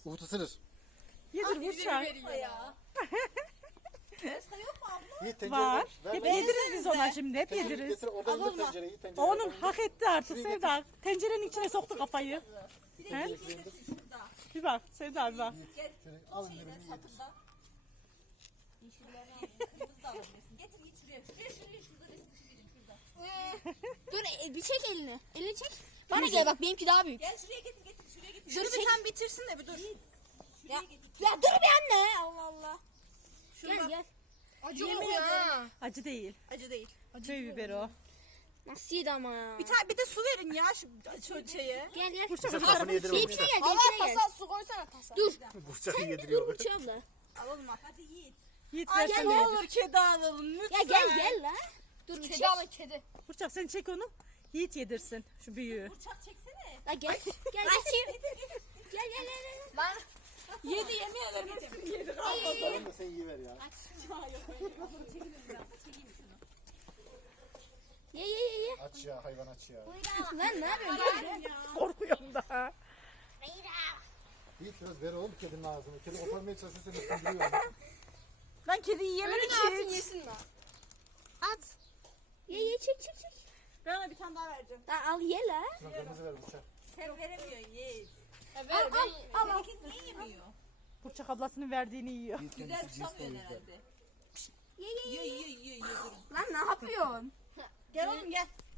Uhut ısırır. Yedir Burçak. Başka yok mu abla? Yiğit tencere Var. ver. Hep Ver. yediririz biz ona şimdi. Hep Tencereyi yediririz. getir, oradan indir Alınma. tencereyi. O onun Oradan indir. hak etti artık Şurayı Sevda. Tencerenin içine soktu kafayı. Bir He? de yiğit getirsin şurada. Bir bak Sevda bir bak. Gel. Şöyle al Şeyden indirini yedir. satında. Yeşillerini al. Kırmızı da alabilirsin. Getir yiğit şuraya. Şurada resim çekelim şurada. Dur bir çek elini. Elini çek. Bana gel bak benimki daha büyük. Gel şuraya getir. Şuraya getir. Dur Şunu bir tam bitirsin de bir dur. Ya, ya dur bir anne. Allah Allah. Şuna Gel bak. gel. Acı oluyor. Acı değil. Acı değil. Köy biberi o. Nasıl yedi ama ya. Bir de su verin ya şu şeye. Gel gel. Burçak Sen o kafını tarafı. yedir Benimkine Burçak. gel. Benimkine gel. su koysana tasa. Dur. Burçak'ı Sen de dur yediriyor. Burçak abla. Alalım bak. Hadi yiğit. Yiğit Ay versen ne yedir. olur kedi alalım lütfen. Ya gel la. Dur bir çek. alın kedi. Burçak sen çek onu. Yiğit yedirsin şu büyüğü. Bıçak çeksene. La gel. Gel getir. Gel gel gel. Lan. Yedi yemin ederim. Yedi Bakalım da sen iyi ver ya. Ye ye ye ye. Aç ya hayvan aç ya. Lan ne yapıyorsun? Gel. Korkuyorum daha. Yiğit biraz ver oğlum kedinin ağzını. Kedi koparmaya çalışıyor seni ısındırıyor onu. Lan kedi yiyemedi ki. yesin lan. At. Ye ye çek çek çek. Ben ona bir tane daha vereceğim. Lan al ye la. Şuna kırmızı ver Burçak. Sen veremiyorsun yiğit. Al. Seninki niye yemiyor? Burçak ablasının verdiğini yiyor. Yiğit Güzel kendisi cins o tutamıyorsun yüzden. herhalde. Ye ye ye. Yiyor durun. Lan ne yapıyorsun? Gel oğlum gel.